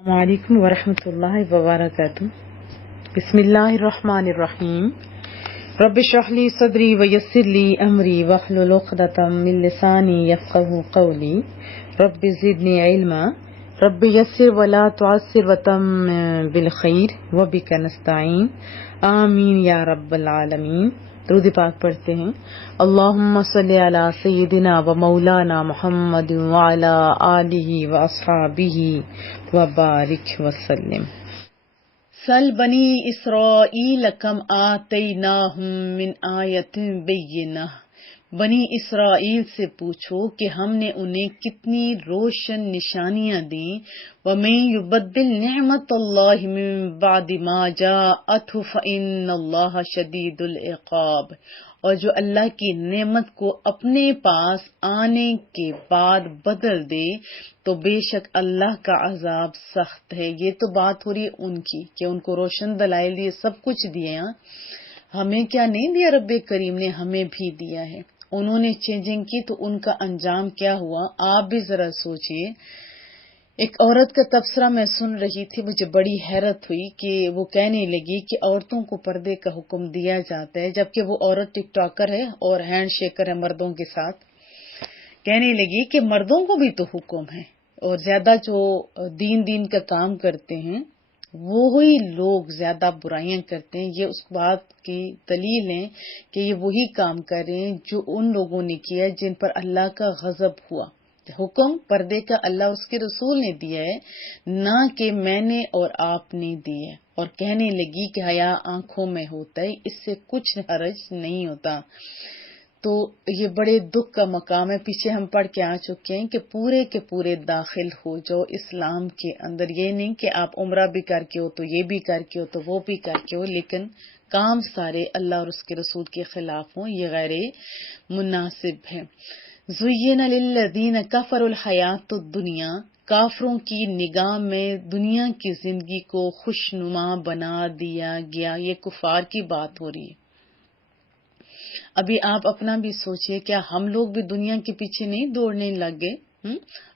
السلام علیکم ورحمۃ اللہ وبرکاتہ۔ بسم اللہ الرحمن الرحیم۔ رب اشرح لی صدری ویسر لی امری واحلل عقدۃ من لسانی یفقهوا قولی رب زدنی علما رب یسر ولا تعسر وتمم بالخیر وبک نستعین آمین یا رب العالمین۔ درود پاک پڑھتے ہیں۔ اللہم صلی علی سیدنا و مولانا محمد وعلی آلہ و اصحابہ وبارک وسلم۔ سل بنی اسرائیل کم آتیناہم من آیت بینہ۔ بنی اسرائیل سے پوچھو کہ ہم نے انہیں کتنی روشن نشانیاں دیں۔ وَمَن يُبَدِّلْ نِعْمَتَ اللَّهِ مِن بَعْدِ مَا جَاءَتْهُ فَإِنَّ اللَّهَ شَدِيدُ الْعِقَابِ۔ اور جو اللہ کی نعمت کو اپنے پاس آنے کے بعد بدل دے تو بے شک اللہ کا عذاب سخت ہے۔ یہ تو بات ہو رہی ہے ان کی کہ ان کو روشن دلائل دیے، سب کچھ دیا، ہمیں کیا نہیں دیا؟ رب کریم نے ہمیں بھی دیا ہے۔ انہوں نے چینجنگ کی تو ان کا انجام کیا ہوا؟ آپ بھی ذرا سوچئے۔ ایک عورت کا تبصرہ میں سن رہی تھی، مجھے بڑی حیرت ہوئی کہ وہ کہنے لگی کہ عورتوں کو پردے کا حکم دیا جاتا ہے، جبکہ وہ عورت ٹک ٹاکر ہے اور ہینڈ شیکر ہے مردوں کے ساتھ۔ کہنے لگی کہ مردوں کو بھی تو حکم ہے، اور زیادہ جو دین کا کام کرتے ہیں وہی لوگ زیادہ برائیاں کرتے ہیں۔ یہ اس بات کی دلیل ہے کہ یہ وہی کام کر رہے ہیں جو ان لوگوں نے کیا جن پر اللہ کا غضب ہوا۔ حکم پردے کا اللہ اور اس کے رسول نے دیا ہے، نہ کہ میں نے اور آپ نے دیا ہے۔ اور کہنے لگی کہ حیا آنکھوں میں ہوتا ہے، اس سے کچھ حرج نہیں ہوتا۔ تو یہ بڑے دکھ کا مقام ہے۔ پیچھے ہم پڑھ کے آ چکے ہیں کہ پورے کے پورے داخل ہو جاؤ اسلام کے اندر۔ یہ نہیں کہ آپ عمرہ بھی کر کے ہو تو یہ بھی کر کے ہو تو وہ بھی کر کے ہو، لیکن کام سارے اللہ اور اس کے رسول کے خلاف ہوں، یہ غیر مناسب ہے۔ زُیِّنَ لِلَّذِینَ کَفَرُوا الْحَیَاةُ الدُّنْیَا، کافروں کی نگاہ میں دنیا کی زندگی کو خوشنما بنا دیا گیا۔ یہ کفار کی بات ہو رہی ہے۔ ابھی آپ اپنا بھی سوچئے، کیا ہم لوگ بھی دنیا کے پیچھے نہیں دوڑنے لگ گئے؟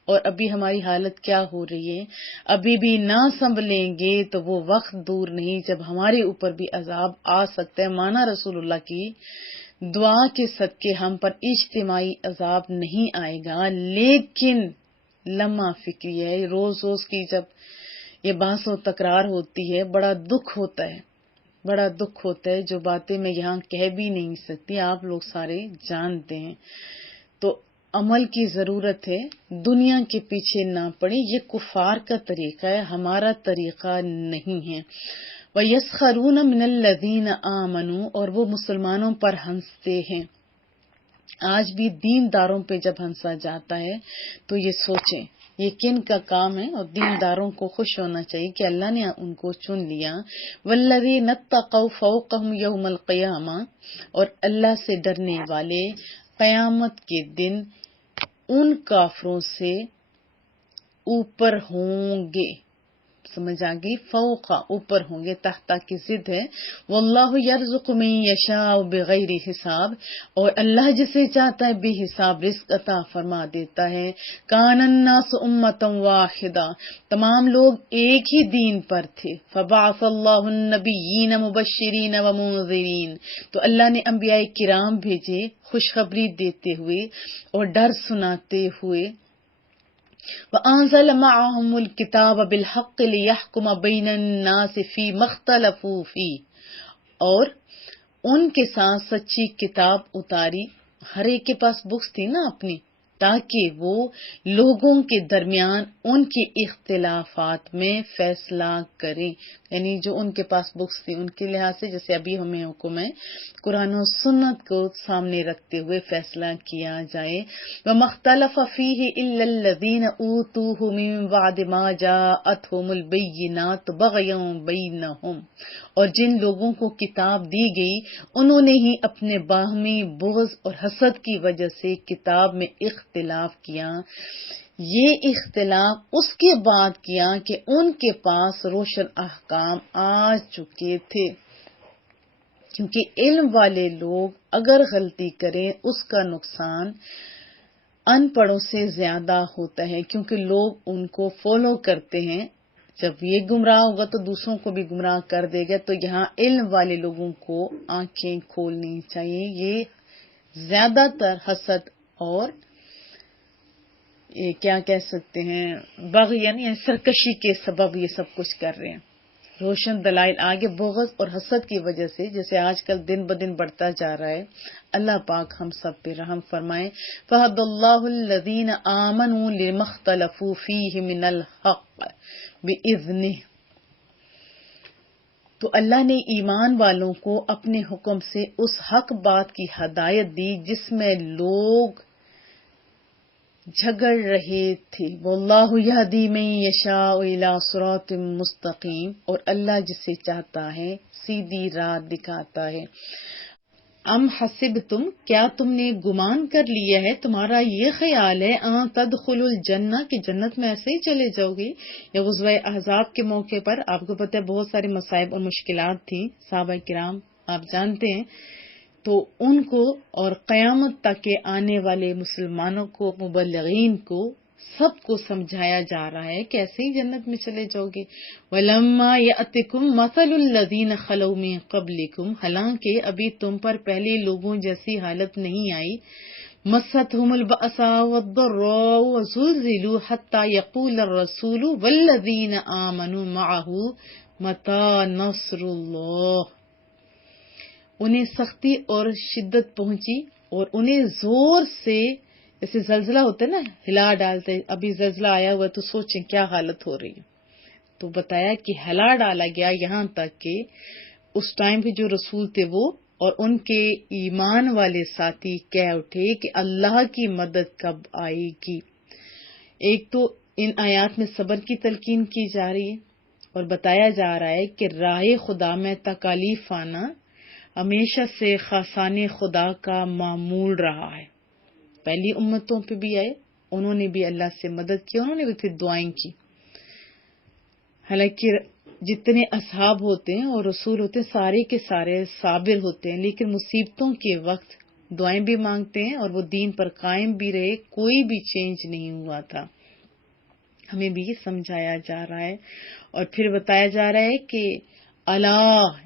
اور ابھی ہماری حالت کیا ہو رہی ہے؟ ابھی بھی نہ سنبھلیں گے تو وہ وقت دور نہیں جب ہمارے اوپر بھی عذاب آ سکتا ہے۔ مانا رسول اللہ کی دعا کے صدقے ہم پر اجتماعی عذاب نہیں آئے گا، لیکن لمحہ فکری ہے، روز روز کی جب یہ بحث و تکرار ہوتی ہے بڑا دکھ ہوتا ہے، بڑا دکھ ہوتا ہے۔ جو باتیں میں یہاں کہہ بھی نہیں سکتی، آپ لوگ سارے جانتے ہیں۔ تو عمل کی ضرورت ہے، دنیا کے پیچھے نہ پڑے۔ یہ کفار کا طریقہ ہے، ہمارا طریقہ نہیں ہے۔ وَيَسْخَرُونَ مِنَ الَّذِينَ آمَنُوا، اور وہ مسلمانوں پر ہنستے ہیں۔ آج بھی دینداروں پہ جب ہنسا جاتا ہے تو یہ سوچیں یہ کن کا کام ہے، اور دینداروں کو خوش ہونا چاہیے کہ اللہ نے ان کو چن لیا۔ وَالَّذِينَ اتَّقَوْا فَوْقَهُمْ يَوْمَ الْقِيَامَةِ، اور اللہ سے ڈرنے والے قیامت کے دن ان کافروں سے اوپر ہوں گے۔ سمجھ آ گئی؟ فوقا اوپر ہوں گے، تحت کی ضد ہے۔ واللہ یرزق من یشاء بغیر حساب، اور اللہ جسے چاہتا ہے بے حساب رزق عطا فرما دیتا ہے۔ کان الناس امۃ واحدہ، تمام لوگ ایک ہی دین پر تھے۔ فبعث اللہ النبیین مبشرین ومنذرین، تو اللہ نے انبیاء کرام بھیجے خوشخبری دیتے ہوئے اور ڈر سناتے ہوئے۔ وَأَنزَلَ مَعَهُمُ الْكِتَابَ بِالْحَقِّ لِيَحْكُمَ بَيْنَ النَّاسِ فِي مَا اخْتَلَفُوا فِيهِ، اور ان کے ساتھ سچی کتاب اتاری، ہر ایک کے پاس بکس تھی نا اپنی، تاکہ وہ لوگوں کے درمیان ان کے اختلافات میں فیصلہ کریں۔ یعنی جو ان کے پاس بکس تھی ان کے لحاظ سے، جیسے ابھی ہمیں حکم ہے قرآن و سنت کو سامنے رکھتے ہوئے فیصلہ کیا جائے۔ وَمَا اخْتَلَفَ فِيهِ إِلَّا الَّذِينَ أُوتُوهُ مِن بَعْدِ مَا جَاءَتْهُمُ الْبَيِّنَاتُ بَغْيًا بَيْنَهُمْ، اور جن لوگوں کو کتاب دی گئی انہوں نے ہی اپنے باہمی بغض اور حسد کی وجہ سے کتاب میں اختلاف کیا۔ یہ اختلاف اس کے بعد کیا کہ ان کے پاس روشن احکام آ چکے تھے، کیونکہ علم والے لوگ اگر غلطی کریں اس کا نقصان ان پڑھوں سے زیادہ ہوتا ہے، کیونکہ لوگ ان کو فالو کرتے ہیں جب یہ گمراہ ہوگا تو دوسروں کو بھی گمراہ کر دے گا. تو یہاں علم والے لوگوں کو آنکھیں کھولنی چاہیے. یہ زیادہ تر حسد اور یہ کیا کہہ سکتے ہیں بغی یعنی سرکشی کے سبب یہ سب کچھ کر رہے ہیں. روشن دلائل آگے بغض اور حسد کی وجہ سے جیسے آج کل دن بدن بڑھتا جا رہا ہے. اللہ پاک ہم سب پہ رحم فرمائے. فَهَدَى اللَّهُ الَّذِينَ آمَنُوا لِمَا اخْتَلَفُوا فِيهِ مِنَ الْحَقِّ بِإِذْنِهِ. تو اللہ نے ایمان والوں کو اپنے حکم سے اس حق بات کی ہدایت دی جس میں لوگ جھگڑ رہے تھے. واللہ یہدی من یشاء الی صراط مستقیم. اور اللہ جسے چاہتا ہے سیدھی راہ دکھاتا ہے. ام حسبتم کیا تم نے گمان کر لیا ہے تمہارا یہ خیال ہے ان تدخلوا الجنہ کہ جنت میں ایسے ہی چلے جاؤ گے. یا غزوہ احزاب کے موقع پر آپ کو پتہ ہے بہت سارے مصائب اور مشکلات تھیں. صحابہ کرام آپ جانتے ہیں تو ان کو اور قیامت تک کے آنے والے مسلمانوں کو مبلغین کو سب کو سمجھایا جا رہا ہے کہ ایسے ہی جنت میں چلے جاؤ گے. وَلَمَّا يَأْتِكُمْ مَثَلُ الَّذِينَ خَلَوْا مِن قَبْلِكُمْ حالانکہ ابھی تم پر پہلے لوگوں جیسی حالت نہیں آئی. مَسَّتْهُمُ الْبَأْسَاءُ وَالضَّرَّاءُ وَزُلْزِلُوا حَتَّى يَقُولَ الرَّسُولُ وَالَّذِينَ آمَنُوا مَعَهُ مَتَىٰ نَصْرُ اللَّهِ. انہیں سختی اور شدت پہنچی اور انہیں زور سے جیسے زلزلہ ہوتا ہے نا ہلا ڈالتے. ابھی زلزلہ آیا ہوا تو سوچیں کیا حالت ہو رہی ہے. تو بتایا کہ ہلا ڈالا گیا یہاں تک کہ اس ٹائم پہ جو رسول تھے وہ اور ان کے ایمان والے ساتھی کہہ اٹھے کہ اللہ کی مدد کب آئے گی. ایک تو ان آیات میں صبر کی تلقین کی جا رہی ہے اور بتایا جا رہا ہے کہ راہ خدا میں تکالیف آنا ہمیشہ سے خاصان خدا کا معمول رہا ہے. پہلی امتوں پہ بھی آئے انہوں نے بھی اللہ سے مدد کی انہوں نے بھی پھر دعائیں کی. حالانکہ جتنے اصحاب ہوتے ہیں اور رسول ہوتے ہیں سارے کے سارے صابر ہوتے ہیں لیکن مصیبتوں کے وقت دعائیں بھی مانگتے ہیں اور وہ دین پر قائم بھی رہے. کوئی بھی چینج نہیں ہوا تھا. ہمیں بھی یہ سمجھایا جا رہا ہے اور پھر بتایا جا رہا ہے کہ اللہ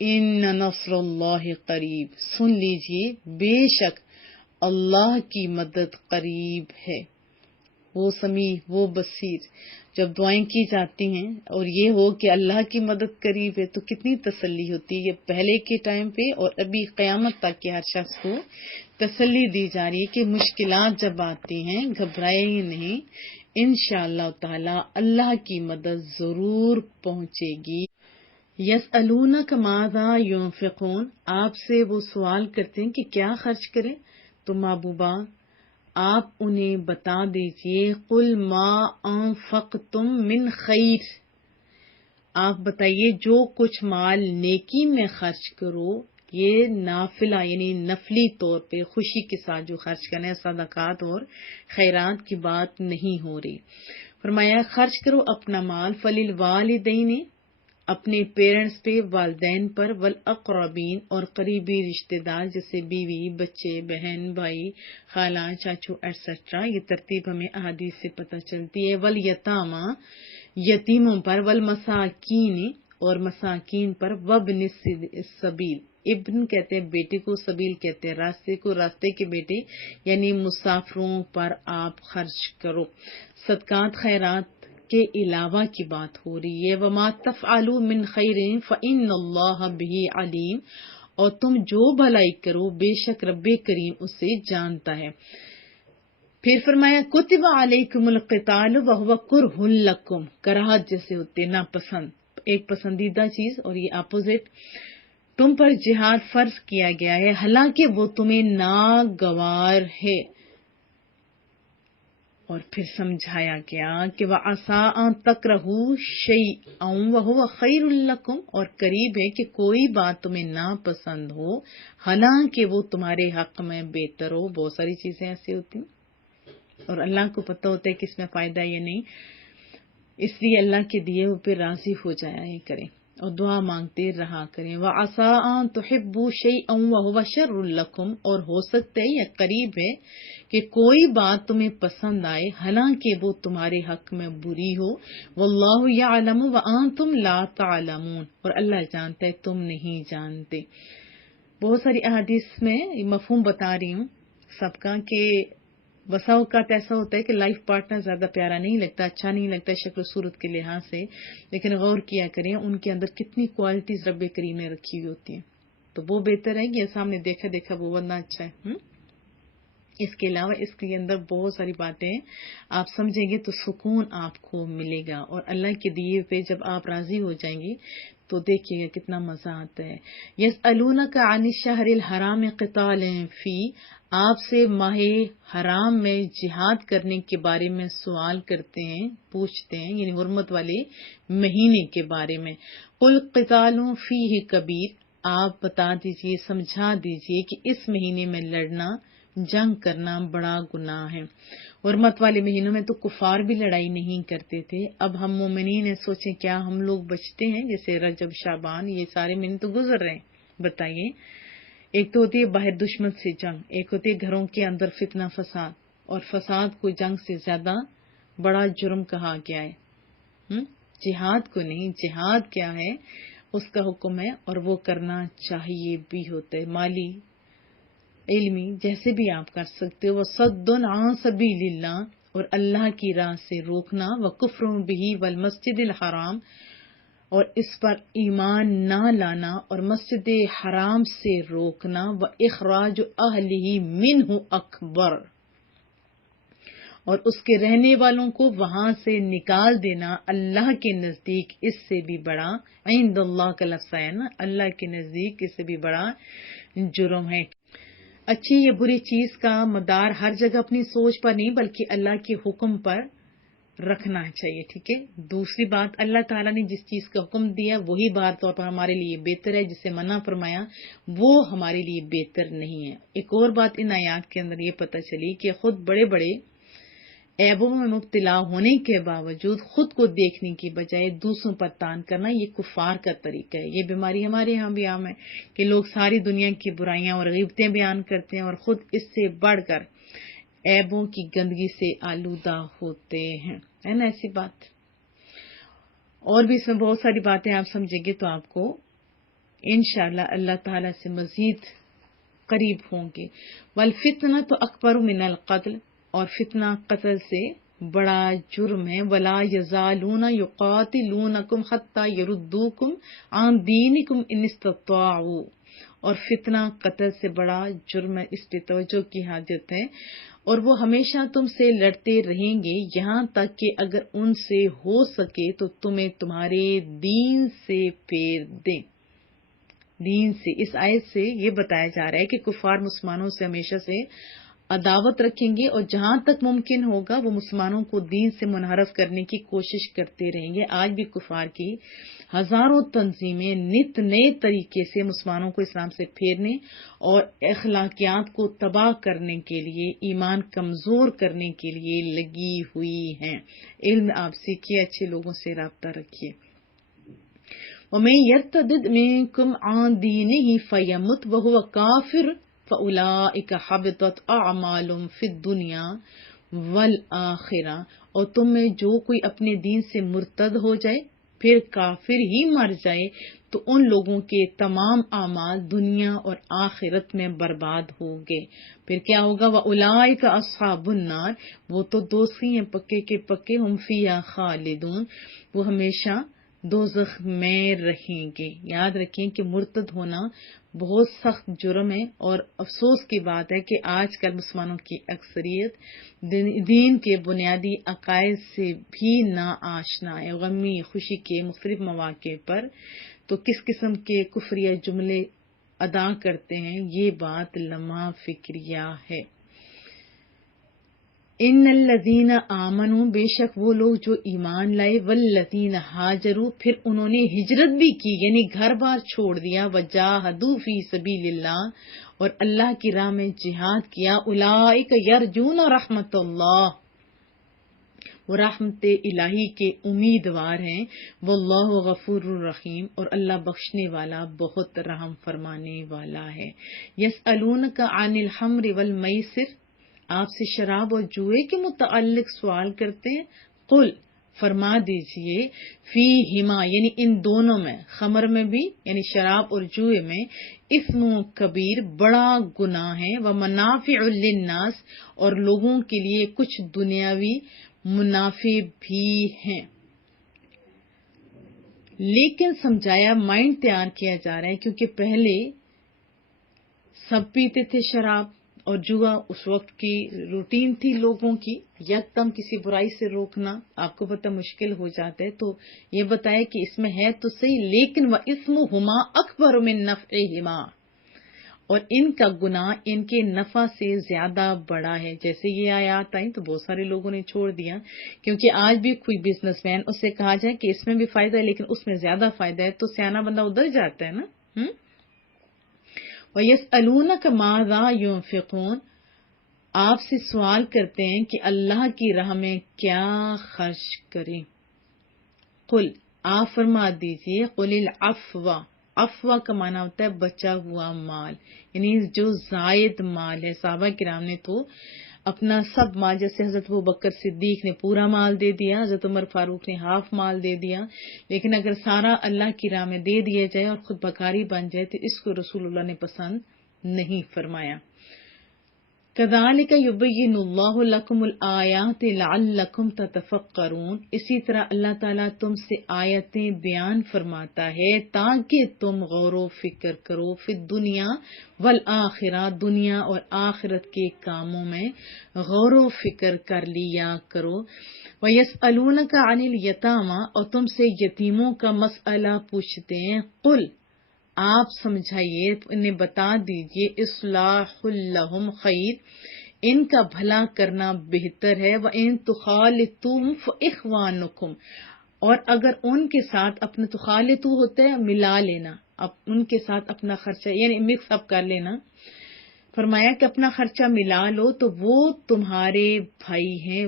ان نصر اللہ قریب. سن لیجئے بے شک اللہ کی مدد قریب ہے. وہ سمیع وہ بصیر. جب دعائیں کی جاتی ہیں اور یہ ہو کہ اللہ کی مدد قریب ہے تو کتنی تسلی ہوتی ہے. یہ پہلے کے ٹائم پہ اور ابھی قیامت تک کے ہر شخص کو تسلی دی جا رہی ہے کہ مشکلات جب آتی ہیں گھبرائے ہی نہیں. انشاءاللہ تعالی اللہ کی مدد ضرور پہنچے گی. یسألونک ماذا ينفقون آپ سے وہ سوال کرتے ہیں کہ کیا خرچ کریں. تو محبوبہ آپ انہیں بتا دیجئے قل ما انفقتم من خیر. آپ بتائیے جو کچھ مال نیکی میں خرچ کرو یہ نافلہ یعنی نفلی طور پہ خوشی کے ساتھ جو خرچ کرنا ہے صدقات اور خیرات کی بات نہیں ہو رہی. فرمایا خرچ کرو اپنا مال فللوالدین اپنے پیرنٹس پہ والدین پر والاقربین اور قریبی رشتہ دار جیسے بیوی بچے بہن بھائی خالہ چاچو ایٹسٹرا. یہ ترتیب ہمیں احادیث سے پتہ چلتی ہے. والیتاما یتیموں پر والمساکین اور مساکین پر وابن السبیل. ابن کہتے ہیں بیٹے کو سبیل کہتے ہیں راستے کو راستے کے بیٹے یعنی مسافروں پر آپ خرچ کرو. صدقات خیرات کے علاوہ کی بات ہو رہی ہے. وما تفعلوا من خیر فإن اللہ بہ علیم اور تم جو بھلائی کرو بے شک رب کریم اسے جانتا ہے. پھر فرمایا کتب علیکم القتال وہو کرہ لکم. کراہت جیسے ہوتے ناپسند ایک پسندیدہ چیز اور یہ اپوزٹ. تم پر جہاد فرض کیا گیا ہے حالانکہ وہ تمہیں ناگوار ہے. اور پھر سمجھایا گیا کہ وَعَسَىٰ أَن تَكْرَهُوا شَيْئًا وَهُوَ خَيْرٌ لَكُمْ اور قریب ہے کہ کوئی بات تمہیں ناپسند ہو حالانکہ وہ تمہارے حق میں بہتر ہو. بہت ساری چیزیں ایسی ہوتی ہیں اور اللہ کو پتہ ہوتا ہے کہ اس میں فائدہ یا نہیں اس لیے اللہ کے دیے ہوئے پہ راضی ہو جایا ہی کریں. اور دعا مانگتے رہا کریں. وَعَسَىٰ أَن تُحِبُّوا شَيْئًا وَهُوَ شَرٌّ لَكُمْ، اور ہو سکتا ہے یا قریب ہے کہ کوئی بات تمہیں پسند آئے حالانکہ وہ تمہارے حق میں بری ہو. وَاللَّهُ يَعْلَمُ وَأَنتُمْ لَا تَعْلَمُونَ، اور اللہ جانتا ہے تم نہیں جانتے. بہت ساری احادیث میں مفہوم بتا رہی ہوں سب کا کہ بسا اوقات ایسا ہوتا ہے کہ لائف پارٹنر زیادہ پیارا نہیں لگتا، اچھا نہیں لگتا شکل و صورت کے لحاظ سے، لیکن غور کیا کریں ان کے اندر کتنی کوالٹیز رب کریم نے رکھی ہوئی ہوتی ہیں، تو وہ بہتر ہے کہ سامنے دیکھا وہ ورنہ اچھا ہے. اس کے علاوہ اس کے اندر بہت ساری باتیں آپ سمجھیں گے تو سکون آپ کو ملے گا، اور اللہ کے دیے پہ جب آپ راضی ہو جائیں گے تو دیکھیے گا کتنا مزہ آتا ہے. یسألونک عن الشہر الحرام قتال فی، آپ سے ماہ حرام میں جہاد کرنے کے بارے میں سوال کرتے ہیں، پوچھتے ہیں، یعنی حرمت والے مہینے کے بارے میں. قل قتال فیہ کبیر، آپ بتا دیجئے، سمجھا دیجئے کہ اس مہینے میں لڑنا، جنگ کرنا بڑا گناہ ہے. حرمت والے مہینوں میں تو کفار بھی لڑائی نہیں کرتے تھے. اب ہم مومنین ہیں، سوچیں کیا ہم لوگ بچتے ہیں؟ جیسے رجب، شعبان، یہ سارے مہینے تو گزر رہے ہیں. بتائیے، ایک تو ہوتی ہے باہر دشمن سے جنگ، ایک ہوتی ہے گھروں کے اندر فتنہ فساد، اور فساد کو جنگ سے زیادہ بڑا جرم کہا گیا ہے. جہاد کو نہیں، جہاد کیا ہے اس کا حکم ہے، اور وہ کرنا چاہیے بھی ہوتا ہے، مالی، علمی، جیسے بھی آپ کر سکتے ہو. وَصَدٌّ عَن سَبِيلِ اللَّهِ، اور اللہ کی راہ سے روکنا. وَكُفْرٌ بِهِ وَالْمَسْجِدِ الْحَرَامِ، اور اس پر ایمان نہ لانا اور مسجد حرام سے روکنا. وَإِخْرَاجُ أَهْلِهِ مِنْهُ أَكْبَرُ، اور اس کے رہنے والوں کو وہاں سے نکال دینا اللہ کے نزدیک اس سے بھی بڑا، عند اللہ کا لفظ ہے نا، اللہ کے نزدیک اس سے بھی بڑا جرم ہے. اچھی یا بری چیز کا مدار ہر جگہ اپنی سوچ پر نہیں بلکہ اللہ کے حکم پر رکھنا چاہیے. ٹھیک ہے، دوسری بات، اللہ تعالیٰ نے جس چیز کا حکم دیا وہی بات طور پر ہمارے لیے بہتر ہے، جسے منع فرمایا وہ ہمارے لیے بہتر نہیں ہے. ایک اور بات ان آیات کے اندر یہ پتہ چلی کہ خود بڑے بڑے عیبوں میں مبتلا ہونے کے باوجود خود کو دیکھنے کی بجائے دوسروں پر تان کرنا، یہ کفار کا طریقہ ہے. یہ بیماری ہمارے ہاں بھی عام ہے کہ لوگ ساری دنیا کی برائیاں اور غیبتیں بیان کرتے ہیں اور خود اس سے بڑھ کر عیبوں کی گندگی سے آلودہ ہوتے ہیں، ہے نا ایسی بات. اور بھی اس میں بہت ساری باتیں آپ سمجھیں گے تو آپ کو انشاءاللہ اللہ تعالیٰ سے مزید قریب ہوں گے. والفتنة اکبر من القتل، اور فتنہ قتل سے بڑا جرم ہے. ولا یزالون یقاتلونکم حتی یردوکم عن دینکم ان استطاعوا، اور فتنہ قتل سے بڑا جرم ہے، اس پہ توجہ کی حاجت ہے. اور وہ ہمیشہ تم سے لڑتے رہیں گے یہاں تک کہ اگر ان سے ہو سکے تو تمہیں تمہارے دین سے پھیر دیں. دین سے، اس آیت سے یہ بتایا جا رہا ہے کہ کفار مسلمانوں سے ہمیشہ سے عداوت رکھیں گے اور جہاں تک ممکن ہوگا وہ مسلمانوں کو دین سے منحرف کرنے کی کوشش کرتے رہیں گے. آج بھی کفار کی ہزاروں تنظیمیں نت نئے طریقے سے مسلمانوں کو اسلام سے پھیرنے اور اخلاقیات کو تباہ کرنے کے لیے، ایمان کمزور کرنے کے لیے لگی ہوئی ہیں. علم آپ سیکھیے، اچھے لوگوں سے رابطہ رکھیے. وَمَن يَرْتَدِدْ مِنكُمْ عَن دِينِهِ فَيَمُتْ وَهُوَ كَافِرٌ فَأُولَٰئِكَ حَبِطَتْ أَعْمَالُهُمْ فِي الدُّنْيَا وَالْآخِرَةِ، اور تم میں جو کوئی اپنے دین سے مرتد ہو جائے پھر کافر ہی مر جائے تو ان لوگوں کے تمام اعمال دنیا اور آخرت میں برباد ہو گئے. پھر کیا ہوگا؟ وَأُولَٰئِكَ أَصْحَابُ النَّارِ، وہ تو دوزخی ہیں پکے کے پکے. ہم فیہا خالدون، وہ ہمیشہ دوزخ میں رہیں گے. یاد رکھیں کہ مرتد ہونا بہت سخت جرم ہے، اور افسوس کی بات ہے کہ آج کل مسلمانوں کی اکثریت دین کے بنیادی عقائد سے بھی نا آشنا ہے. غمی خوشی کے مختلف مواقع پر تو کس قسم کے کفریہ جملے ادا کرتے ہیں، یہ بات لمحہ فکریہ ہے. ان الذین آمنوا، بے شک وہ لوگ جو ایمان لائے، والذین ہاجروا، پھر انہوں نے ہجرت بھی کی یعنی گھر بار چھوڑ دیا، وجاہدوا فی سبیل اللہ، اور اللہ کی راہ میں جہاد کیا. اولئک یرجون رحمت اللہ، وہ رحمت الہی کے امیدوار ہیں. واللہ غفور الرحیم، اور اللہ بخشنے والا بہت رحم فرمانے والا ہے. یسألونک عن الخمر والمیسر، آپ سے شراب اور جوئے کے متعلق سوال کرتے ہیں. قل، فرما دیجئے، فیہما یعنی ان دونوں میں، خمر میں بھی یعنی شراب اور جوئے میں، اثم کبیر بڑا گناہ ہے، ومنافع للناس اور لوگوں کے لیے کچھ دنیاوی منافع بھی ہیں. لیکن سمجھایا، مائنڈ تیار کیا جا رہا ہے، کیونکہ پہلے سب پیتے تھے شراب اور جوا، اس وقت کی روٹین تھی لوگوں کی. یکدم کسی برائی سے روکنا آپ کو پتہ مشکل ہو جاتا ہے. تو یہ بتایا کہ اس میں ہے تو صحیح، لیکن وَإِثْمُهُمَا أَكْبَرُ مِن نَفْعِهِمَا، اور ان کا گناہ ان کے نفع سے زیادہ بڑا ہے. جیسے یہ آیات آئیں تو بہت سارے لوگوں نے چھوڑ دیا، کیونکہ آج بھی کوئی بزنس مین اس سے کہا جائے کہ اس میں بھی فائدہ ہے لیکن اس میں زیادہ فائدہ ہے تو سیانا بندہ ادھر جاتا ہے نا. وَيَسْأَلُونَكَ مَاذَا يُنْفِقُونَ، آپ سے سوال کرتے ہیں کہ اللہ کی راہ میں کیا خرچ کریں. قل، آپ فرما دیجئے، قل العفو، عفو کا معنی ہوتا ہے بچا ہوا مال، یعنی جو زائد مال ہے. صحابہ کرام نے تو اپنا سب مال، جیسے حضرت ابوبکر صدیق نے پورا مال دے دیا، حضرت عمر فاروق نے ہاف مال دے دیا، لیکن اگر سارا اللہ کی راہ میں دے دیا جائے اور خود بکاری بن جائے تو اس کو رسول اللہ نے پسند نہیں فرمایا. کذالک یبین اللہ لکم الآیات لعلکم تتفکرون، اسی طرح اللہ تعالیٰ تم سے آیتیں بیان فرماتا ہے تاکہ تم غور و فکر کرو، فی الدنیا والآخرہ، دنیا اور آخرت کے کاموں میں غور و فکر کر لیا کرو. وَيَسْأَلُونَكَ عَنِ الْيَتَامَى، اور تم سے یتیموں کا مسئلہ پوچھتے ہیں. قل، آپ سمجھائیے، انہیں بتا دیجئے، اصلاح لہم خیر، ان کا بھلا کرنا بہتر ہے. وَإِن تُخَالِطُوهُمْ فَإِخْوَانُكُمْ، اور اگر ان کے ساتھ اپنا تخالطو ہوتا ہے ملا لینا، اب ان کے ساتھ اپنا خرچہ یعنی مکس اپ کر لینا، فرمایا کہ اپنا خرچہ ملا لو تو وہ تمہارے بھائی ہیں.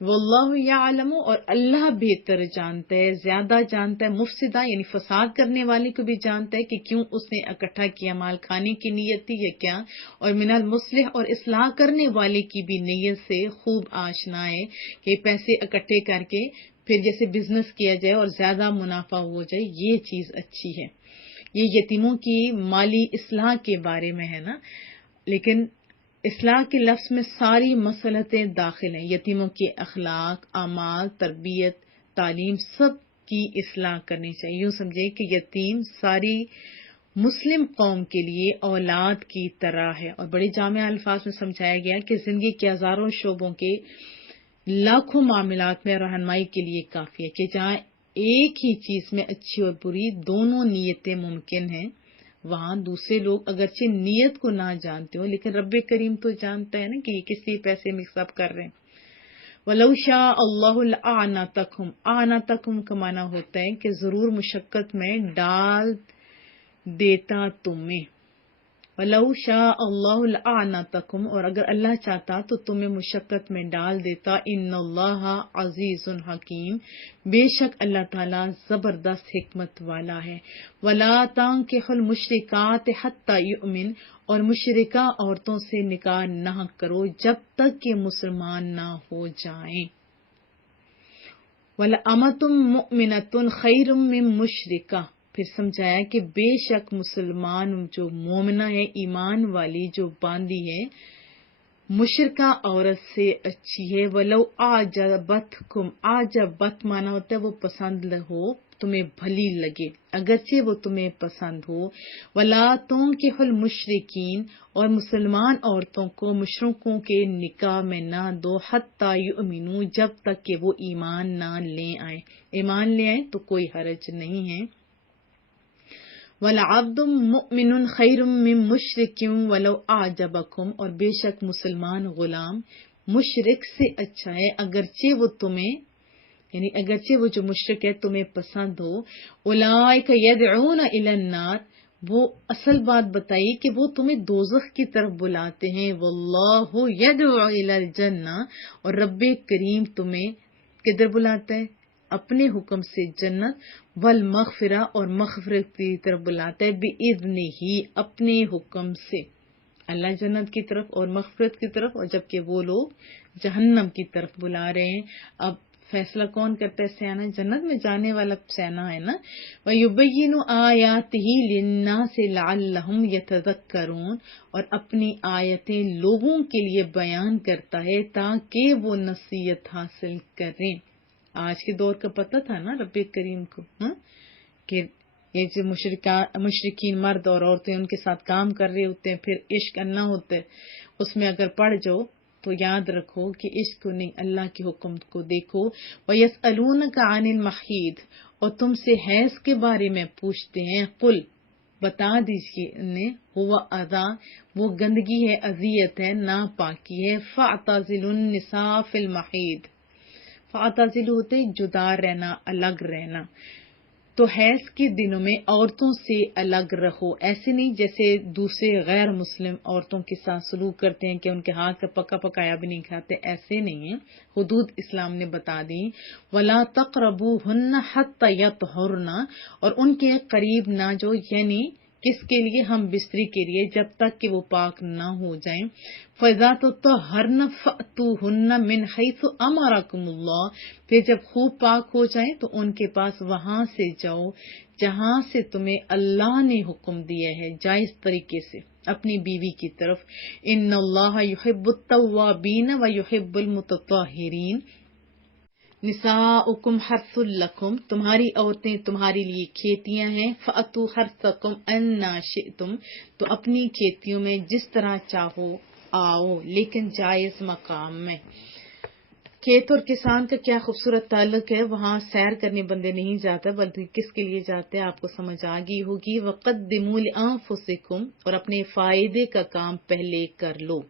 واللہ یعلم، اور اللہ بہتر جانتا ہے، زیادہ جانتا ہے، مفسدہ یعنی فساد کرنے والے کو بھی جانتا ہے کہ کیوں اس نے اکٹھا کیا، مال کھانے کی نیت تھی یا کیا، اور من المصلح، اور اصلاح کرنے والے کی بھی نیت سے خوب آشنا ہے کہ پیسے اکٹھے کر کے پھر جیسے بزنس کیا جائے اور زیادہ منافع ہو جائے، یہ چیز اچھی ہے. یہ یتیموں کی مالی اصلاح کے بارے میں ہے نا، لیکن اصلاح کے لفظ میں ساری مصلحتیں داخل ہیں. یتیموں کے اخلاق، اعمال، تربیت، تعلیم، سب کی اصلاح کرنی چاہیے. یوں سمجھے کہ یتیم ساری مسلم قوم کے لیے اولاد کی طرح ہے. اور بڑے جامع الفاظ میں سمجھایا گیا کہ زندگی کے ہزاروں شعبوں کے لاکھوں معاملات میں رہنمائی کے لیے کافی ہے کہ جہاں ایک ہی چیز میں اچھی اور بری دونوں نیتیں ممکن ہیں، وہاں دوسرے لوگ اگرچہ نیت کو نہ جانتے ہو لیکن رب کریم تو جانتا ہے نا کہ یہ کس لیے پیسے مکس اپ کر رہے ہیں. وَلَوْ شَاءَ اللَّهُ لَأَعْنَتَكُمْ، أَعْنَتَكُمْ کا معنی ہوتا ہے کہ ضرور مشقت میں ڈال دیتا تمہیں. وَلَوْ شَاءَ اللَّهُ لَأَعْنَتَكُمْ، اور اگر اللہ چاہتا تو تمہیں مشقت میں ڈال دیتا. إِنَّ اللَّهَ عَزِيزٌ حَكِيمٌ، بے شک اللہ تعالیٰ زبردست حکمت والا ہے. وَلَا تَنكِحُوا الْمُشْرِكَاتِ حَتَّى يُؤْمِنْ، اور مشرکہ عورتوں سے نکاح نہ کرو جب تک کہ مسلمان نہ ہو جائیں. وَلَأَمَةٌ مُؤْمِنَةٌ خَيْرٌ مِّن مُشْرِكَةٍ، پھر سمجھایا کہ بے شک مسلمان جو مومنہ ہے، ایمان والی جو باندھی ہے، مشرکہ عورت سے اچھی ہے. وَلَوْ أَعْجَبَتْكُمْ، أَعْجَبَتْ مانا ہوتا ہے وہ پسند ہو، تمہیں بھلی لگے اگرچہ وہ تمہیں پسند ہو. وَلَا تُنكِحُوا الْمُشْرِكِينَ، اور مسلمان عورتوں کو مشرکوں کے نکاح میں نہ دو. حَتَّى يُؤْمِنُوا، جب تک کہ وہ ایمان نہ لے آئیں. ایمان لے آئیں تو کوئی حرج نہیں ہے. وَلَعَبْدٌ مُؤْمِنٌ خَيْرٌ مِّن مُشْرِكٍ وَلَوْ أَعْجَبَكُمْ، اور بے شک مسلمان غلام مشرک سے اچھا ہے اگرچہ وہ تمہیں یعنی اگرچہ وہ جو مشرک ہے تمہیں پسند ہو. اولئک یدعون الی النار، وہ اصل بات بتائی کہ وہ تمہیں دوزخ کی طرف بلاتے ہیں. واللہ یدعو الی الجنہ، اور رب کریم تمہیں کدھر بلاتا ہے؟ اپنے حکم سے جنت، والمغفرہ اور مغفرت کی طرف بلاتا ہے، بِإِذْنِهِ اپنے حکم سے، اللہ جنت کی طرف اور مغفرت کی طرف، اور جبکہ وہ لوگ جہنم کی طرف بلا رہے ہیں۔ اب فیصلہ کون کرتا ہے؟ سیاح جنت میں جانے والا سیاح ہے نا۔ وَيُبَيِّنُ آيَاتِهِ لِلنَّاسِ لَعَلَّهُمْ يَتَذَكَّرُونَ، اور اپنی آیتیں لوگوں کے لیے بیان کرتا ہے تاکہ وہ نصیحت حاصل کریں۔ آج کے دور کا پتہ تھا نا رب کریم کو، کہ یہ جو مشرکین مرد اور عورتیں ان کے ساتھ کام کر رہے ہوتے ہیں، پھر عشق انا ہوتا ہے، اس میں اگر پڑ جاؤ تو یاد رکھو کہ عشق کو نہیں، اللہ کے حکم کو دیکھو۔ وَيَسْأَلُونَكَ عَنِ الْمَحِيضِ، اور تم سے حیض کے بارے میں پوچھتے ہیں، قل بتا دیجئے انہیں، ہوا اذی، وہ گندگی ہے، اذیت ہے، ناپاکی ہے، فَاعْتَزِلُوا النِّسَاءَ فِي الْمَحِيضِ، فَاعْتَزِلُوا ہوتے جدا رہنا، الگ رہنا، تو حیض کے دنوں میں عورتوں سے الگ رہو۔ ایسے نہیں جیسے دوسرے غیر مسلم عورتوں کے ساتھ سلوک کرتے ہیں کہ ان کے ہاتھ کا پکا پکایا بھی نہیں کھاتے، ایسے نہیں ہے، حدود اسلام نے بتا دی۔ وَلَا تَقْرَبُوهُنَّ حَتَّى يَطْهُرْنَ، اور ان کے قریب نہ جو، یعنی کس کے لیے؟ ہم بستری کے لیے، جب تک کہ وہ پاک نہ ہو جائیں۔ فَإِذَا تَطَهَّرْنَ فَأْتُوهُنَّ مِنْ حَيْثُ أَمَرَكُمُ اللَّهُ، پھر جب خوب پاک ہو جائیں تو ان کے پاس وہاں سے جاؤ جہاں سے تمہیں اللہ نے حکم دیا ہے، جائز طریقے سے اپنی بیوی کی طرف۔ ان اللہ یحب التوابین ویحب المتطہرین۔ نساؤکم حرث لکم، تمہاری عورتیں تمہارے لیے کھیتیاں ہیں، فأتوا حرثکم انا شئتم، تو اپنی کھیتیوں میں جس طرح چاہو آؤ، لیکن جائز مقام میں۔ کھیت اور کسان کا کیا خوبصورت تعلق ہے، وہاں سیر کرنے بندے نہیں جاتا بلکہ کس کے لیے جاتے ہیں، آپ کو سمجھ آ گئی ہوگی۔ وَقَدِّمُوا لِأَنفُسِكُمْ، اور اپنے فائدے کا کام پہلے کر لو۔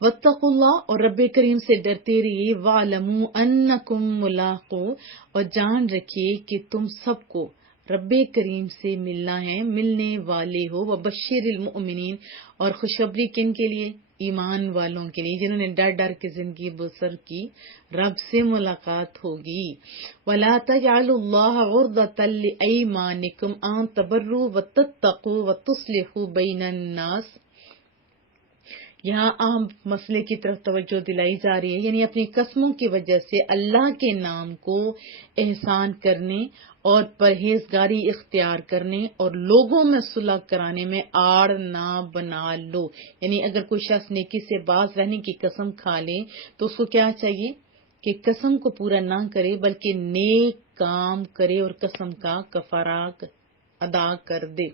وَاتَّقُوا اللَّهَ، اور رب کریم سے ڈرتے رہیے۔ وَاعْلَمُوا أَنَّكُمْ مُلَاقُوهُ، اور جان رکھیے کہ تم سب کو رب کریم سے ملنا ہے، ملنے والے ہو۔ وَبَشِّرِ الْمُؤْمِنِينَ، اور خوشخبری کن کے لیے؟ ایمان والوں کے لیے، جنہوں نے ڈر ڈر کے زندگی بسر کی، رب سے ملاقات ہوگی۔ وَلَا تَجْعَلُوا اللَّهَ عُرْضَةً لِأَيْمَانِكُمْ أَن تَبَرُّوا وَتَتَّقُوا وَتُصْلِحُوا بَيْنَ النَّاسِ، یہاں اہم مسئلے کی طرف توجہ دلائی جا رہی ہے، یعنی اپنی قسموں کی وجہ سے اللہ کے نام کو احسان کرنے اور پرہیزگاری اختیار کرنے اور لوگوں میں صلح کرانے میں آڑ نہ بنا لو۔ یعنی اگر کوئی شخص نیکی سے باز رہنے کی قسم کھا لے تو اس کو کیا چاہیے کہ قسم کو پورا نہ کرے بلکہ نیک کام کرے اور قسم کا کفارہ ادا کر دے۔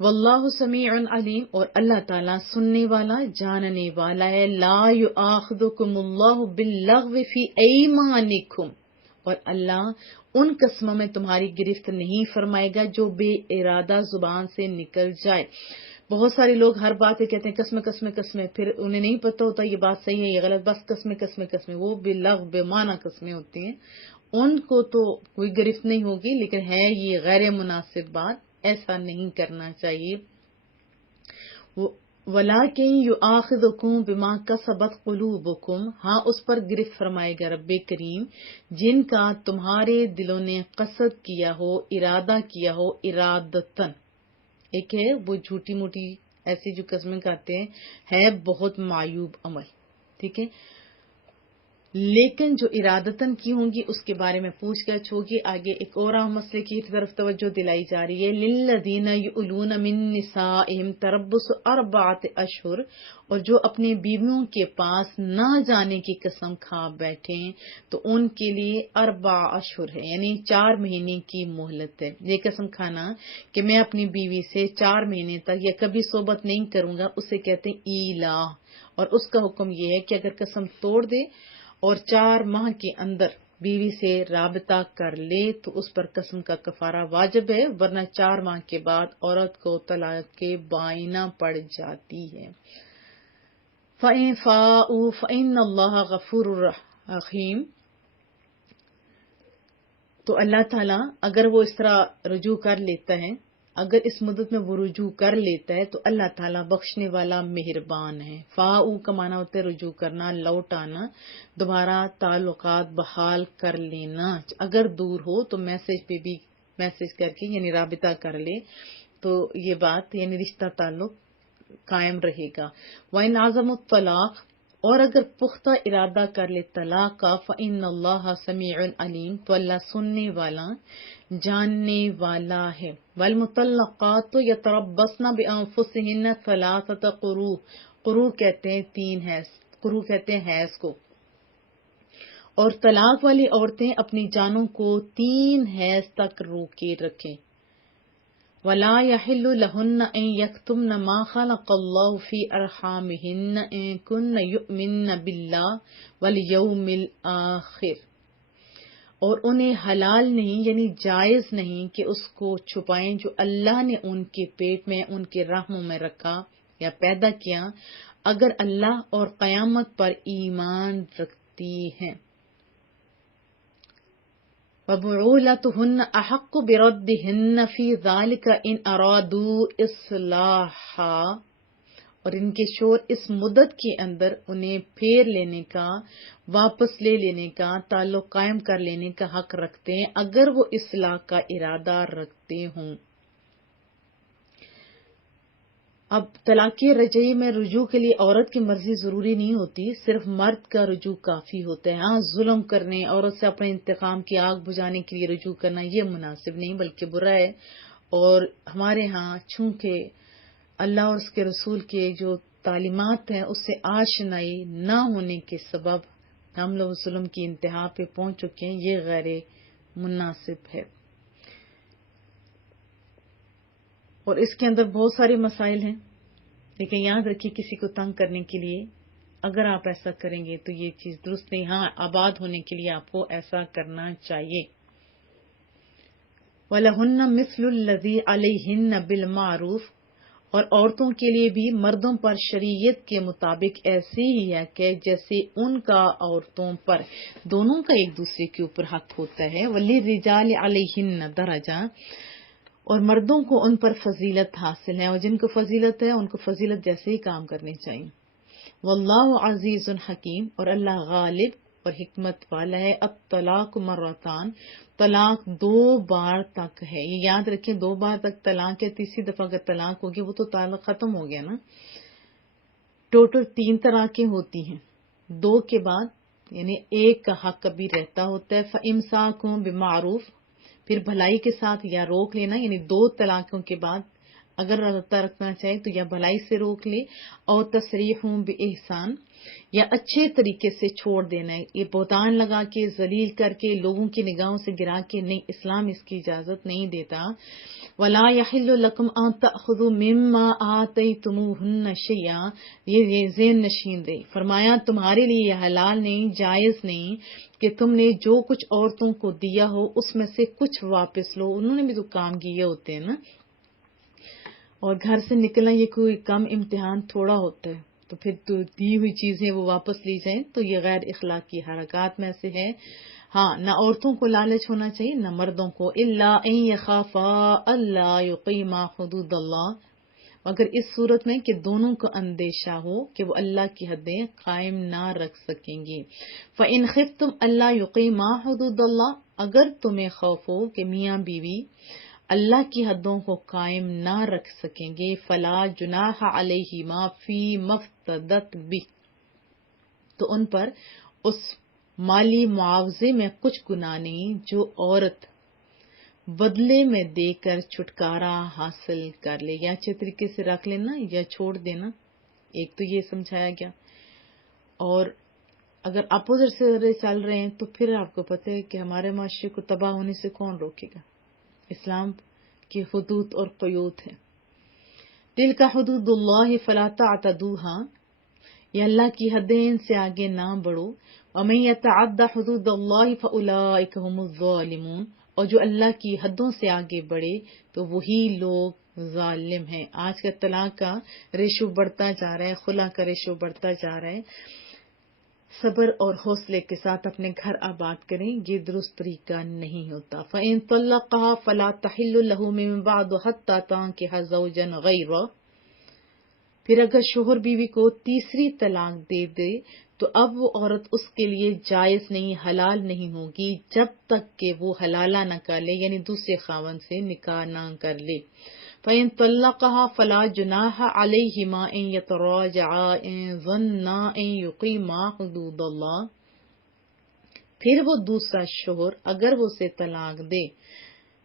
واللہ سمیع علیم، اور اللہ تعالیٰ سننے والا جاننے والا ہے۔ لا یؤاخذکم اللہ باللغو فی ایمانکم، اور اللہ ان قسموں میں تمہاری گرفت نہیں فرمائے گا جو بے ارادہ زبان سے نکل جائے۔ بہت سارے لوگ ہر بات کہتے ہیں قسمیں قسمیں قسمیں، پھر انہیں نہیں پتہ ہوتا یہ بات صحیح ہے یہ غلط، بس قسمیں قسمیں قسمیں، وہ باللغو بے معنی قسمیں ہوتی ہیں، ان کو تو کوئی گرفت نہیں ہوگی، لیکن ہے یہ غیر مناسب بات، ایسا نہیں کرنا چاہیے۔ وَلَٰكِن يُؤَاخِذُكُم بِمَا كَسَبَتْ قُلُوبُكُمْ، ہاں اس پر گرفت فرمائے گا رب کریم جن کا تمہارے دلوں نے قصد کیا ہو، ارادہ کیا ہو، ارادتن۔ ایک ہے وہ جھوٹی موٹی ایسی جو قسمیں کھاتے ہیں، ہے بہت معیوب عمل، ٹھیک ہے، لیکن جو ارادتاً کی ہوں گی اس کے بارے میں پوچھ گچھ ہوگی۔ آگے ایک اور اہم مسئلے کی طرف توجہ دلائی جا رہی ہے۔ للذین یؤلون من نسائہم تربص 4 اشہر، اور جو اپنے بیویوں کے پاس نہ جانے کی قسم کھا بیٹھیں تو ان کے لیے 4 اشہر ہے، یعنی 4 مہینے کی مہلت ہے۔ یہ قسم کھانا کہ میں اپنی بیوی سے 4 مہینے تک یا کبھی صحبت نہیں کروں گا، اسے کہتے ہیں ایلا، اور اس کا حکم یہ ہے کہ اگر قسم توڑ دے اور 4 ماہ کے اندر بیوی سے رابطہ کر لے تو اس پر قسم کا کفارہ واجب ہے، ورنہ 4 ماہ کے بعد عورت کو طلاق کے بائنا پڑ جاتی ہے۔ فَإِن فَاءُوا فَإِنَّ اللَّهَ غَفُورٌ رَحِيمٌ، تو اللہ تعالیٰ اگر وہ اس طرح رجوع کر لیتا ہے اگر اس مدت میں وہ رجوع کر لیتا ہے تو اللہ تعالیٰ بخشنے والا مہربان ہے. فاؤ کا معنی ہوتا ہے رجوع کرنا، لوٹ آنا، دوبارہ تعلقات بحال کر لینا. اگر دور ہو تو میسج پہ بھی میسج کر کے یعنی رابطہ کر لے تو یہ بات یعنی رشتہ تعلق قائم رہے گا. وَإِنْ عَزَمُوا الطَّلَاقَ، اور اگر پختہ ارادہ کر لے طلاق کا، فَإِنَّ اللَّهَ سَمِيعٌ عَلِيمٌ، تو اللہ سننے والا جاننے والا ہے. وَالْمُطَلَّقَاتُ يَتَرَبَّصْنَ بِأَنفُسِهِنَّ ثَلَاثَةَ قُرُوءٍ، قروء کہتے ہیں 3 حیض، قروء کہتے ہیں حیض کو. اور طلاق والی عورتیں اپنی جانوں کو 3 حیض تک روکے رکھیں. وَلَا يَحِلُّ لَهُنَّ أَن يَكْتُمْنَ مَا خَلَقَ اللَّهُ فِي أَرْحَامِهِنَّ إِن كُنَّ يُؤْمِنَّ بِاللَّهِ وَالْيَوْمِ الْآخِرِ، اور انہیں حلال نہیں یعنی جائز نہیں کہ اس کو چھپائیں جو اللہ نے ان کے پیٹ میں ان کے رحموں میں رکھا یا پیدا کیا، اگر اللہ اور قیامت پر ایمان رکھتی ہیں. وَبُعُولَتُهُنَّ أَحَقُّ بِرَدِّهِنَّ فِي ذَلِكَ إِنْ أَرَادُوا إِصْلَاحًا، اور ان کے شوہر اس مدت کے اندر انہیں پھیر لینے کا، واپس لے لینے کا، تعلق قائم کر لینے کا حق رکھتے ہیں اگر وہ اصلاح کا ارادہ رکھتے ہوں. اب طلاق رجعی میں رجوع کے لیے عورت کی مرضی ضروری نہیں ہوتی، صرف مرد کا رجوع کافی ہوتا ہے. ہاں، ظلم کرنے، عورت سے اپنے انتقام کی آگ بجھانے کے لیے رجوع کرنا یہ مناسب نہیں بلکہ برا ہے. اور ہمارے ہاں چونکہ اللہ اور اس کے رسول کے جو تعلیمات ہیں اس سے آشنائی نہ ہونے کے سبب ہم لوگ ظلم کی انتہا پہ پہنچ چکے ہیں، یہ غیر مناسب ہے. اور اس کے اندر بہت سارے مسائل ہیں، لیکن یاد رکھیے کسی کو تنگ کرنے کے لیے اگر آپ ایسا کریں گے تو یہ چیز درست نہیں. ہاں، آباد ہونے کے لیے آپ کو ایسا کرنا چاہیے. وَلَهُنَّ مِثْلُ الَّذِي عَلَيْهِنَّ بِالْمَعْرُوفِ، اور عورتوں کے لیے بھی مردوں پر شریعت کے مطابق ایسے ہی ہے کہ جیسے ان کا عورتوں پر، دونوں کا ایک دوسرے کے اوپر حق ہوتا ہے. وَلِلرِّجَالِ عَلَيْهِنَّ دَرَجَةٌ، اور مردوں کو ان پر فضیلت حاصل ہے، اور جن کو فضیلت ہے ان کو فضیلت جیسے ہی کام کرنے چاہیے. واللہ عزیز حکیم، اور اللہ غالب اور حکمت والا ہے. الطلاق مرتان، طلاق 2 بار تک ہے. یہ یاد رکھیں 2 بار تک طلاق ہے. تیسری دفعہ اگر طلاق ہوگی وہ تو طلاق ختم ہو گیا نا. ٹوٹل 3 طلاقیں ہوتی ہیں، 2 کے بعد یعنی ایک کا حق کبھی رہتا ہوتا ہے. فَإِمْسَاكُم بِمَعْرُوف، پھر بھلائی کے ساتھ یا روک لینا، یعنی 2 طلاقوں کے بعد اگر رابطہ رکھنا چاہے تو یا بھلائی سے روک لے، اور تسریح بِإِحسان، یا اچھے طریقے سے چھوڑ دینا ہے. یہ بہتان لگا کے، ذلیل کر کے، لوگوں کی نگاہوں سے گرا کے نہیں، اسلام اس کی اجازت نہیں دیتا. وَلَا يَحِلُّ لَكُمْ أَن تَأْخُذُوا مِمَّا آتَيْتُمُوهُنَّ شَيْئًا، یہ ذہن نشین دے. فرمایا تمہارے لیے یہ حلال نہیں، جائز نہیں کہ تم نے جو کچھ عورتوں کو دیا ہو اس میں سے کچھ واپس لو. انہوں نے بھی تو کام کیے ہوتے ہیں نا، اور گھر سے نکلنا یہ کوئی کم امتحان تھوڑا ہوتا ہے، تو پھر تو دی ہوئی چیزیں وہ واپس لی جائیں تو یہ غیر اخلاقی حرکات میں سے ہے. ہاں، نہ عورتوں کو لالچ ہونا چاہیے نہ مردوں کو. الا ان یخافا الا یقیما حدود اللہ، مگر اس صورت میں کہ دونوں کو اندیشہ ہو کہ وہ اللہ کی حدیں قائم نہ رکھ سکیں گے. فَإِنْ خِفْتُمْ أَلَّا يُقِيمَا حُدُودَ اللَّهِ، اگر تمہیں خوف ہو کہ میاں بیوی اللہ کی حدوں کو قائم نہ رکھ سکیں گے، فَلَا جُنَاحَ عَلَيْهِمَا فِي مَفْتَدَتْ بِهِ، تو ان پر اس مالی معاوضے میں کچھ گناہ نہیں جو عورت بدلے میں دے کر چھٹکارا حاصل کر لے. یا اچھے طریقے سے رکھ لینا یا چھوڑ دینا، ایک تو یہ سمجھایا گیا. اور اگر اپوزٹ سے چل رہے ہیں تو پھر آپ کو پتہ ہے کہ ہمارے معاشرے کو تباہ ہونے سے کون روکے گا؟ اسلام کی حدود اور قیود ہے. تلک حدود اللہ فلا تعتدوها، یہ اللہ کی حدیں، ان سے آگے نہ بڑھو. ومن یتعد حدود اللہ فاولئک هم الظالمون، اور جو اللہ کی حدوں سے آگے بڑھے تو وہی لوگ ظالم ہیں. آج کا طلاق کا ریشو بڑھتا جا رہا ہے، خلا کا ریشو بڑھتا جا رہا ہے. صبر اور حوصلے کے ساتھ اپنے گھر آباد کریں، یہ درست طریقہ نہیں ہوتا۔ فَإِن طَلَّقَهَا فَلَا تَحِلُّ لَهُ مِن بَعْدُ حَتَّى تَنكِحَ زَوْجًا غَيْرَهُ۔ پھر اگر شوہر بیوی کو تیسری طلاق دے دے تو اب وہ عورت اس کے لیے جائز نہیں، حلال نہیں ہوگی جب تک کہ وہ حلالہ نہ کر لے، یعنی دوسرے خاوند سے نکاح نہ کر لے۔ فَإِن طَلَّقَهَا فَلَا جُنَاحَ عَلَيْهِمَا إِن يَتَرَاجَعَا إِن ظَنَّا أَن يُقِيمَا حُدُودَ اللَّهِ۔ پھر وہ دوسرا شوہر اگر وہ اسے طلاق دے،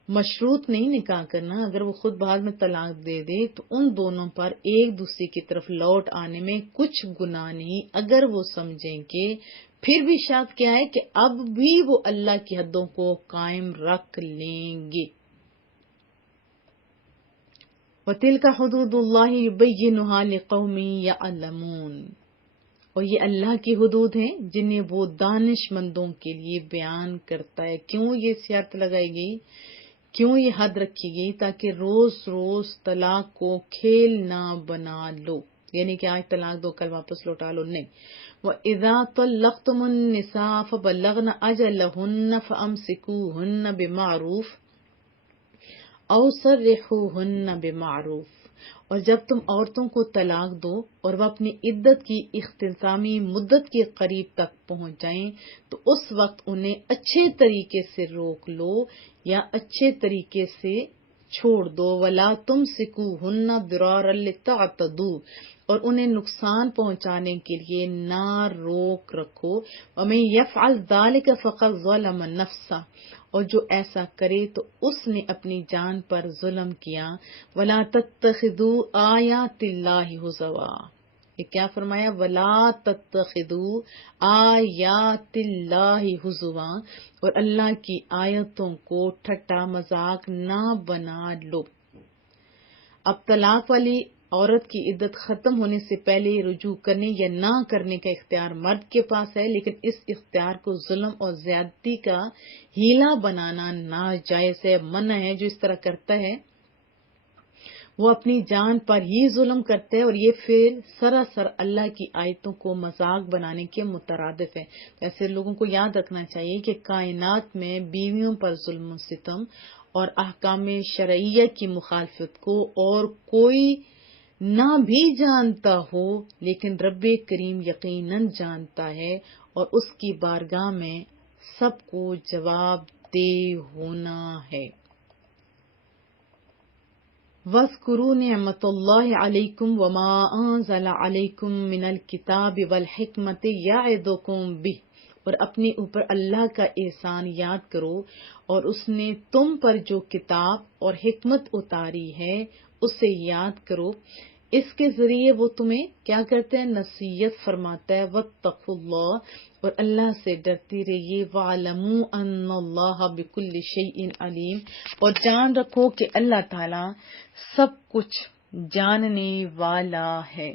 مشروط نہیں نکاح کرنا، اگر وہ خود بعد میں طلاق دے دے تو ان دونوں پر ایک دوسرے کی طرف لوٹ آنے میں کچھ گناہ نہیں، اگر وہ سمجھیں کہ پھر بھی شرط کیا ہے کہ اب بھی وہ اللہ کی حدوں کو قائم رکھ لیں گے۔ وَتِلْكَ حُدُودُ اللَّهِ يُبَيِّنُهَا لِقَوْمٍ يَعْلَمُونَ، اور یہ اللہ کی حدود ہیں جنہیں وہ دانش مندوں کے لیے بیان کرتا ہے۔ کیوں یہ شرط لگائی گئی، کیوں یہ حد رکھی گئی؟ تاکہ روز روز طلاق کو کھیل نہ بنا لو، یعنی کہ آج طلاق دو کل واپس لوٹا لو، نہیں۔ وَإِذَا طَلَّقْتُمُ النِّسَاءَ فَبَلَّغْنَ أَجَلَهُنَّ فَأَمْسِكُوهُنَّ بِمَعْرُوفٍ أَوْ سَرِّحُوهُنَّ بِمَعْرُوفٍ، اور جب تم عورتوں کو طلاق دو اور وہ اپنی عدت کی اختتامی مدت کے قریب تک پہنچ جائیں تو اس وقت انہیں اچھے طریقے سے روک لو یا اچھے طریقے سے چھوڑ دو۔ وَلَا تُمْسِكُوهُنَّ ضِرَارًا لِتَعْتَدُوا، اور انہیں نقصان پہنچانے کے لیے نہ روک رکھو۔ وَمَن يَفْعَلْ ذَلِكَ فَقَدْ ظَلَمَ نَفْسَهُ، اور جو ایسا کرے تو اس نے اپنی جان پر ظلم کیا۔ وَلَا تَتَّخِذُوا آیَاتِ اللَّهِ هُزُوًا، یہ کیا فرمایا؟ وَلَا تَتَّخِذُوا آیَاتِ اللَّهِ هُزُوًا، اور اللہ کی آیتوں کو ٹھٹا مذاق نہ بنا لو۔ اب طلاق والی عورت کی عدت ختم ہونے سے پہلے رجوع کرنے یا نہ کرنے کا اختیار مرد کے پاس ہے، لیکن اس اختیار کو ظلم اور زیادتی کا ہیلا بنانا ناجائز ہے، منع ہے۔ جو اس طرح کرتا ہے وہ اپنی جان پر ہی ظلم کرتا ہے، اور یہ پھر سراسر اللہ کی آیتوں کو مذاق بنانے کے مترادف ہے۔ ایسے لوگوں کو یاد رکھنا چاہیے کہ کائنات میں بیویوں پر ظلم و ستم اور احکام شرعیہ کی مخالفت کو اور کوئی نہ بھی جانتا ہو، لیکن رب کریم یقیناً جانتا ہے، اور اس کی بارگاہ میں سب کو جواب دہ ہونا ہے۔ وَاذْكُرُوا نِعْمَتَ اللَّهِ عَلَيْكُمْ وَمَا أَنزَلَ عَلَيْكُمْ مِنَ الْكِتَابِ وَالْحِكْمَةِ يَعِظُكُمْ بِهِ، اور اپنے اوپر اللہ کا احسان یاد کرو اور اس نے تم پر جو کتاب اور حکمت اتاری ہے اسے یاد کرو، اس کے ذریعے وہ تمہیں کیا کرتے ہیں؟ نصیحت فرماتا ہے۔ وَاتَّقُوا اللَّهَ، اور اللہ سے ڈرتے رہیے۔ وَاعْلَمُوا أَنَّ اللَّهَ بِكُلِّ شَيْءٍ عَلِيمٌ، اور جان رکھو کہ اللہ تعالی سب کچھ جاننے والا ہے۔